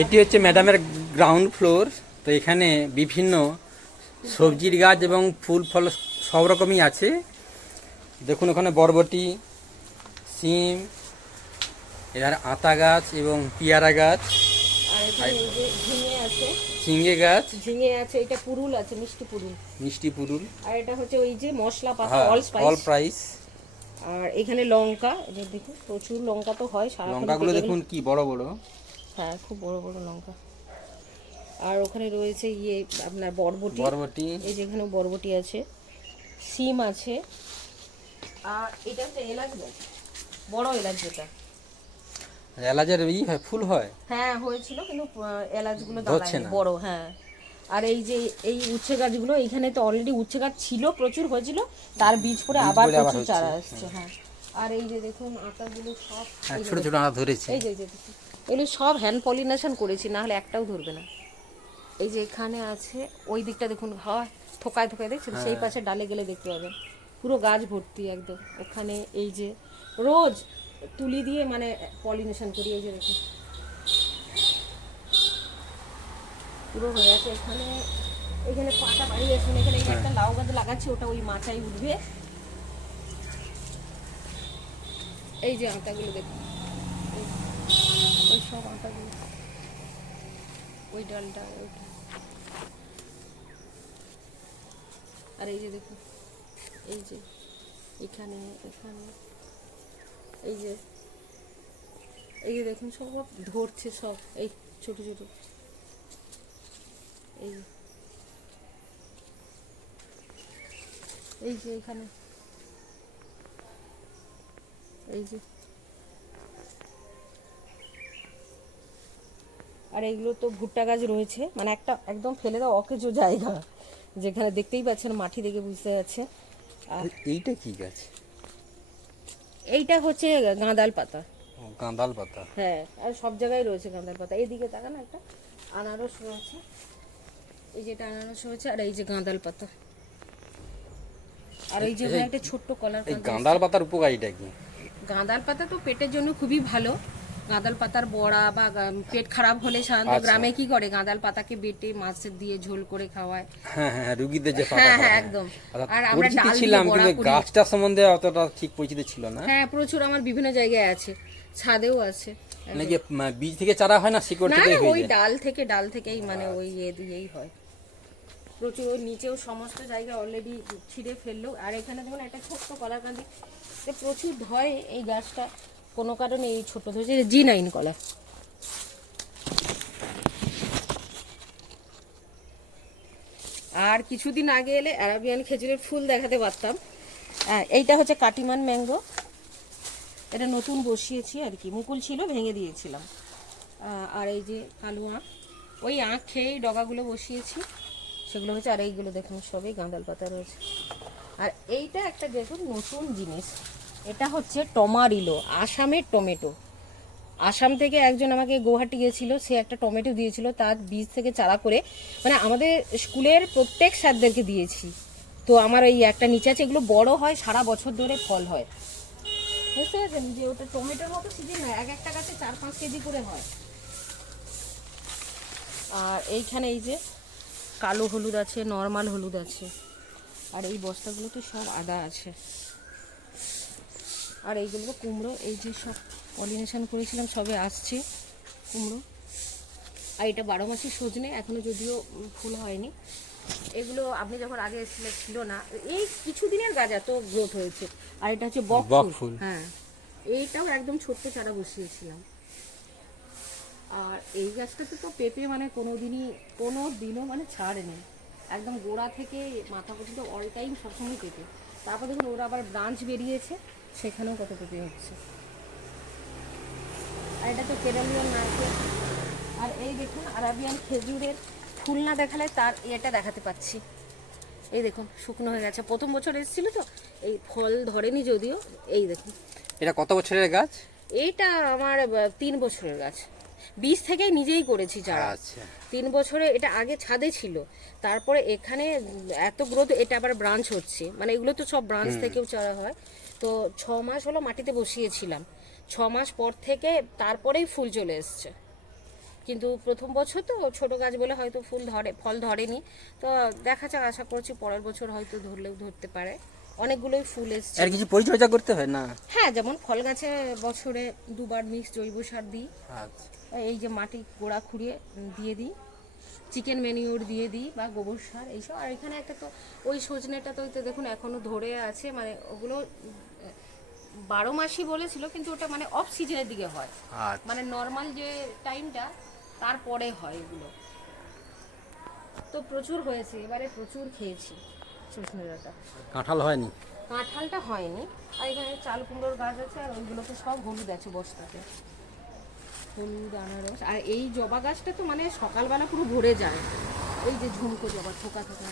এটি হচ্ছে ম্যাডামের গ্রাউন্ড ফ্লোর। তো এখানে বিভিন্ন সবজির গাছ এবং ফুল ফল সব রকমই আছে। দেখুন ওখানে বরবটি সিম এর আতা গাছ এবং পিয়ারা গাছ। ঝিঙে গাছ। ঝিঙে আছে এটা পুরুল আছে মিষ্টি পুরুল। মিষ্টি পুরুল। আর এটা হচ্ছে ওই যে মশলা পাতা অল অল প্রাইস আর এখানে লঙ্কা এই যে দেখুন প্রচুর লঙ্কা তো হয় সারা লঙ্কাগুলো দেখুন কি বড় বড়। হ্যাঁ খুব বড় বড় লঙ্কা। আর ওখানে রয়েছে ইয়ে আপনার বরবটি। বরবটি। এই যেখানে বরবটি আছে সিম আছে। আর এটা হচ্ছে এলাচ গাছ বড় এলাচ যেটা। এলাচের ই হয় ফুল হয়? হ্যাঁ হয়েছিল কিন্তু এলাচগুলো না। বড় হ্যাঁ। আর এই যে এই উচ্ছে গাছগুলো এইখানে তো অলরেডি উচ্ছে গাছ ছিল প্রচুর হয়েছিল। তার বীজ পরে আবার পরে প্রচুর চারা আসছে হ্যাঁ। আর এই যে দেখুন আটাগুলো সব হ্যাঁ ছোট ছোট আনা ধরেছে। এই যে এই যে এগুলো সব হ্যান্ড পলিনেশন করেছি না হলে একটাও ধরবে না। এই যে এখানে আছে ওই দিকটা দেখুন হয় থোকায় থোকায় দেখছেন? হ্যাঁ। সেই পাশে ডালে গেলে দেখতে পাবেন। পুরো গাছ ভর্তি একদম। ওখানে এই যে রোজ তুলি দিয়ে মানে পলিনেশন করি এই যে দেখুন। পুরো হয়ে আছে এখানে এখানে পাতা বাড়ি আছে এখানে এই একটা লাউ গাছ লাগাচ্ছি ওটা ওই মাচায় উঠবে। এই যে আটাগুলো দেখুন। ওই সব আটাগুলো। ওই ডালটা ওইটা। আর এই যে দেখুন এই যে এখানে এখানে এই যে এই যে দেখুন সব ধরছে সব এই ছোট ছোট। এই। এই যে এখানে। এই যে। আর এইগুলো তো ভুট্টা গাছ রয়েছে। মানে একটা একদম ফেলে দেওয়া অকেজো জায়গা। যেখানে দেখতেই পাচ্ছেন মাটি দেখে বুঝতে যাচ্ছে। আর এইটা কি গাছ? এইটা হচ্ছে গাঁদাল পাতা। গাঁদাল পাতা। হ্যাঁ আর সব জায়গায় রয়েছে গাঁদাল পাতা। এইদিকে তাকান একটা। আনারস রয়েছে। এই যেটা আনারস রয়েছে আর এই যে গাঁদাল পাতা। আর এই যে একটা ছোট্ট কলার এই গাঁদাল পাতার উপকারিতা কি? গাঁদাল পাতা তো পেটের জন্য খুবই ভালো। গাঁদাল পাতার বড়া বা পেট খারাপ হলে সাধারণত আচ্ছা। গ্রামে কি করে? গাঁদাল পাতাকে বেটে মাছের দিয়ে ঝোল করে খাওয়ায়। হ্যাঁ হ্যাঁ রুগীদের যে পাতা হ্যাঁ হ্যাঁ। একদম। আচ্ছা, আর আমরা ডাল ছিলাম কিন্তু গাছটা সম্বন্ধে অতটা ঠিক পরিচিত ছিল না। হ্যাঁ প্রচুর আমার বিভিন্ন জায়গায় আছে। ছাদেও আছে। মানে যে বীজ থেকে চারা হয় না শিকড় থেকে না, ওই ডাল থেকে ডাল থেকেই মানে ওই ইয়ে দিয়েই হয়। প্রচুর ওই নিচেও সমস্ত জায়গা অলরেডি ছিঁড়ে ফেলল। আর এখানে দেখুন একটা ছোট্ট কলা কাঁদি প্রচুর ধয় এই গাছটা। কোনো কারণে এই ছোট ধরেছে জি নাইন কলা আর কিছুদিন আগে এলে অ্যারাবিয়ান খেজুরের ফুল দেখাতে পারতাম। হ্যাঁ, এইটা হচ্ছে কাটিমান ম্যাঙ্গো। এটা নতুন বসিয়েছি আর কি। মুকুল ছিল ভেঙে দিয়েছিলাম। আর এই যে কালু আঁক ওই আঁক খেয়েই ডগাগুলো বসিয়েছি। সেগুলো হচ্ছে আর এইগুলো দেখুন, সবই গাঁদাল পাতা রয়েছে। আর এইটা একটা দেখুন নতুন জিনিস। এটা হচ্ছে টমারিলো, আসামের টমেটো। আসাম থেকে একজন আমাকে গুয়াহাটি গেছিল সে একটা টমেটো দিয়েছিল, তার বীজ থেকে চারা করে মানে আমাদের স্কুলের প্রত্যেক স্যারদেরকে দিয়েছি। তো আমার ওই একটা নিচে আছে, এগুলো বড় হয়, সারা বছর ধরে ফল হয়। বুঝতে পারছেন? যে ওটা টমেটোর মতো সিজন না এক একটা গাছে চার পাঁচ কেজি করে হয়। আর এইখানে এই যে কালো হলুদ আছে নর্মাল হলুদ আছে। আর এই বস্তাগুলোতে সব আদা আছে। আর এইগুলো কুমড়ো এই যে সব পলিনেশন করেছিলাম সবে আসছে কুমড়ো। আর এটা বারো মাসের সজনে এখনও যদিও ফুল হয়নি। এগুলো আপনি যখন আগে এসেছিলেন ছিল না। এই কিছুদিনের গাছ এত গ্রোথ হয়েছে। আর এটা হচ্ছে বক ফুল। হ্যাঁ। এইটাও একদম ছোট্ট চারা বসিয়েছিলাম। আর এই গাছটাতে তো পেঁপে মানে কোনো দিনই কোনো দিনও মানে ছাড় নেই একদম গোড়া থেকে মাথা পর্যন্ত অল টাইম সবসময় পেঁপে। তারপর দেখুন ওরা আবার ব্রাঞ্চ বেরিয়েছে সেখানেও কত পেঁপে হচ্ছে। আর এটা তো কেরালিয়ান নারকেল। আর এই দেখুন আরাবিয়ান খেজুরের ফুল না দেখালে তার এটা দেখাতে পাচ্ছি। এই দেখুন শুকনো হয়ে গেছে। প্রথম বছর এসেছিল তো এই ফল ধরেনি যদিও। এই দেখুন। এটা কত বছরের গাছ? এইটা আমার তিন বছরের গাছ। বীজ থেকেই নিজেই করেছি চারা আচ্ছা। তিন বছরে এটা আগে ছাদে ছিল। তারপরে এখানে এত গ্রোথ এটা আবার ব্রাঞ্চ হচ্ছে। মানে এগুলো তো সব ব্রাঞ্চ থেকেও চারা হয়। তো ছ মাস হলো মাটিতে বসিয়েছিলাম। ছ মাস পর থেকে তারপরেই ফুল চলে এসছে। কিন্তু প্রথম বছর তো ছোট গাছ বলে হয়তো ফুল ধরে ফল ধরেনি। তো দেখা যাক আশা করছি পরের বছর হয়তো ধরলেও ধরতে পারে। অনেকগুলোই ফুল এসছে। আর কিছু পরিচর্যা করতে হয়? না। হ্যাঁ যেমন ফল গাছে বছরে দুবার মিক্স জৈব সার দিই। আচ্ছা। এই যে মাটি গোড়া খুঁড়িয়ে দিয়ে দিই। চিকেন ম্যানিওর দিয়ে দিই বা গোবর সার এইসব। আর এখানে একটা তো ওই সজনেটা তো ওই তো দেখুন এখনও ধরে আছে মানে ওগুলো বারো মাসই বলেছিল কিন্তু ওটা মানে অফ সিজনের দিকে হয়। আচ্ছা। মানে নর্মাল যে টাইমটা তারপরে হয় এগুলো। তো প্রচুর হয়েছে এবারে প্রচুর খেয়েছি। সজনে ডাঁটা কাঁঠাল হয়নি? কাঁঠালটা হয়নি। আর এখানে চাল কুমড়োর গাছ আছে আর ওইগুলোতে সব হলুদ আছে বস্তাতে। হলুদ আনারস আর এই জবা গাছটা তো মানে সকালবেলা পুরো ভরে যায়। ওই যে ঝুমকো জবা থোকা থোকা।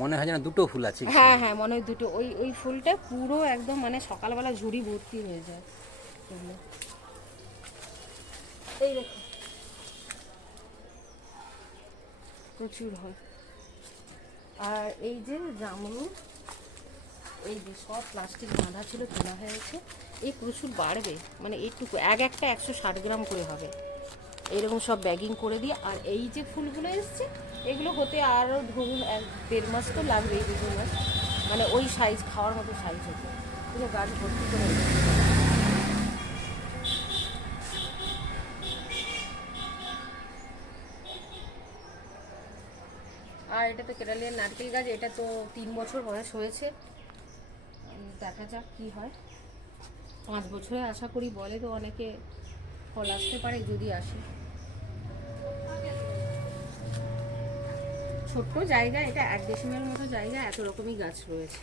মনে হয় যেন দুটো ফুল আছে হ্যাঁ হ্যাঁ মনে হয় দুটো। ওই ওই ফুলটা পুরো একদম মানে সকালবেলা ঝুড়ি ভর্তি হয়ে যায়। এই দেখো। প্রচুর হয়। আর এই যে জামরুল, এই যে সব প্লাস্টিক বাঁধা ছিল, তোলা হয়েছে। এই প্রচুর বাড়বে মানে এইটুকু, এক একটা একশো ষাট গ্রাম করে হবে। এরকম সব ব্যাগিং করে দিয়ে, আর এই যে ফুলগুলো এসছে, এগুলো হতে আরও ধরুন এক দেড় মাস তো লাগবে এই দু মাস। মানে ওই সাইজ খাওয়ার মতো সাইজ হতে। গাছ ভর্তি করে এটা তো কেরালিয়ান নারকেল গাছ, এটা তো তিন বছর বয়স হয়েছে। দেখা যাক কি হয়। পাঁচ বছরে আশা করি বলে তো অনেকে ফল আসতে পারে, যদি আসে। ছোট্ট জায়গা, এটা এক ডেসিমেল মতো জায়গা, এত রকমই গাছ রয়েছে।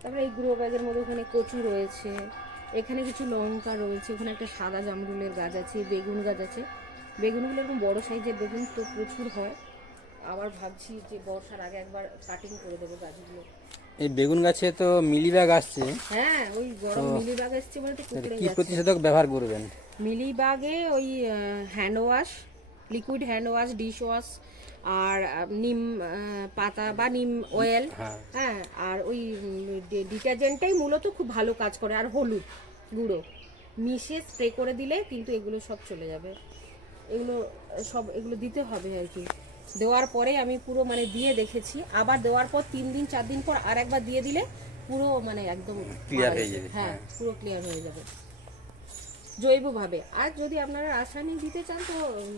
তারপরে এই গ্রো ব্যাগের মধ্যে ওখানে কচু রয়েছে, এখানে কিছু লঙ্কা রয়েছে, ওখানে একটা সাদা জামরুলের গাছ আছে, বেগুন গাছ আছে। বেগুনগুলো এরকম বড় সাইজের বেগুন তো প্রচুর হয়। আবার ভাবছি যে বর্ষার আগে একবার কাটিং করে দেবো গাছগুলো। এই বেগুন গাছে তো মিলিবাগ আসছে। হ্যাঁ ওই গরম মিলিবাগ এসছে বলে তো কুকড়ে কি প্রতিষেধক ব্যবহার করবেন? মিলিবাগে ওই hand wash liquid hand wash dish wash আর নিম পাতা বা নিম অয়েল হ্যাঁ। হ্যাঁ আর ওই ডিটারজেন্টটাই মূলত খুব ভালো কাজ করে আর হলুদ গুঁড়ো। মিশে স্প্রে করে দিলে কিন্তু এগুলো সব চলে যাবে। এগুলো সব এগুলো দিতে হবে আর কি। দেওয়ার পরে আমি পুরো মানে দিয়ে দেখেছি। আবার দেওয়ার পর তিন দিন চার দিন পর আর একবার দিয়ে দিলে পুরো মানে একদম ক্লিয়ার হয়ে যাবে, হ্যাঁ পুরো ক্লিয়ার হয়ে যাবে। জৈবভাবে। আর যদি আপনারা রাসায়নিক দিতে চান তো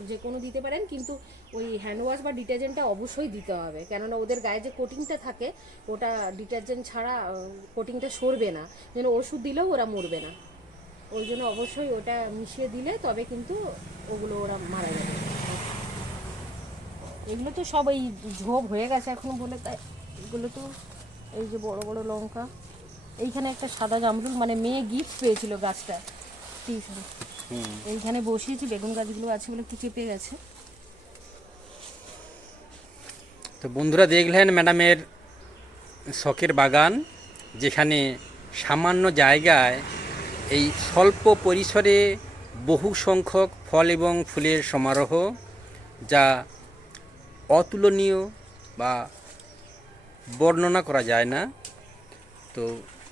যে কোনো দিতে পারেন কিন্তু ওই হ্যান্ড ওয়াশ বা ডিটারজেন্টটা অবশ্যই দিতে হবে। কেননা ওদের গায়ে যে কোটিংটা থাকে ওটা ডিটারজেন্ট ছাড়া কোটিংটা সরবে না। যেন ওষুধ দিলেও ওরা মরবে না। ওই জন্য অবশ্যই ওটা মিশিয়ে দিলে তবে কিন্তু ওগুলো ওরা মারা যাবে। এগুলো তো সব এই ঝোপ হয়ে গেছে এখন বলে তাই এগুলো তো এই যে বড় বড় লঙ্কা। এইখানে একটা সাদা জামরুল মানে মেয়ে গিফট পেয়েছিল গাছটা টিউশনে এইখানে বসিয়েছি বেগুন গাছগুলো আছে বলে একটু চেপে গেছে। তো বন্ধুরা দেখলেন ম্যাডামের শখের বাগান যেখানে সামান্য জায়গায় এই স্বল্প পরিসরে বহু সংখ্যক ফল এবং ফুলের সমারোহ যা অতুলনীয় বা বর্ণনা করা যায় না। তো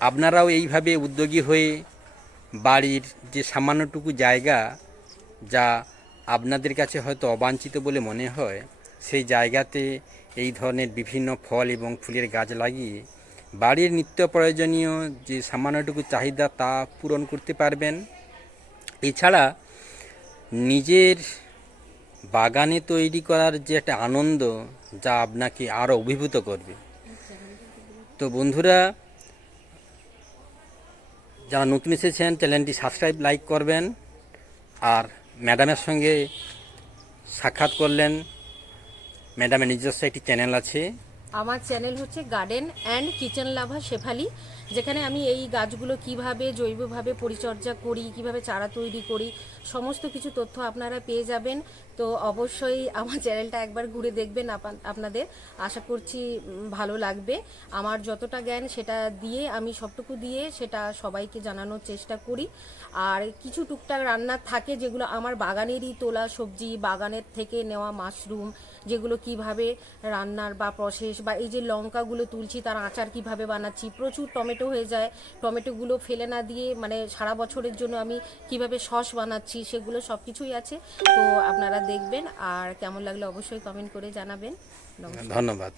আপনারাও এইভাবে উদ্যোগী হয়ে বাড়ির যে সামান্যটুকু জায়গা যা আপনাদের কাছে হয়তো অবাঞ্ছিত বলে মনে হয়, সেই জায়গাতে এই ধরনের বিভিন্ন ফল এবং ফুলের গাছ লাগিয়ে বাড়ির নিত্য প্রয়োজনীয় যে সামান্যটুকু চাহিদা তা পূরণ করতে পারবেন। এছাড়া নিজের বাগানে তৈরি করার যে একটা আনন্দ, যা আপনাকে আরও অভিভূত করবে। তো বন্ধুরা, যারা নতুন এসেছেন, চ্যানেলটি সাবস্ক্রাইব, লাইক করবেন, আর ম্যাডামের সঙ্গে সাক্ষাৎ করলেন। ম্যাডামের নিজস্ব একটি চ্যানেল আছে। আমার চ্যানেল হচ্ছে garden and kitchen lover Shefali যেখানে আমি এই গাছগুলো কীভাবে জৈবভাবে পরিচর্যা করি, কীভাবে চারা তৈরি করি, সমস্ত কিছু তথ্য আপনারা পেয়ে যাবেন। তো অবশ্যই আমার চ্যানেলটা একবার ঘুরে দেখবেন আপা- আপনাদের। আশা করছি ভালো লাগবে। আমার যতটা জ্ঞান সেটা দিয়ে, আমি সবটুকু দিয়ে সেটা সবাইকে জানানোর চেষ্টা করি। আর কিছু টুকটাক রান্নার থাকে যেগুলো আমার বাগানেরই তোলা সবজি, বাগানের থেকে নেওয়া মাশরুম, যেগুলো কীভাবে রান্নার বা প্রসেস বা এই যে লঙ্কাগুলো তুলছি, তার আচার কীভাবে বানাচ্ছি, প্রচুর টমেটো টমেটো হয়ে যায়, টমেটোগুলো ফেলে না দিয়ে মানে সারা বছরের জন্য আমি কীভাবে সস বানাচ্ছি সেগুলো সব কিছুই আছে। তো আপনারা দেখবেন আর কেমন লাগলে অবশ্যই কমেন্ট করে জানাবেন। ধন্যবাদ।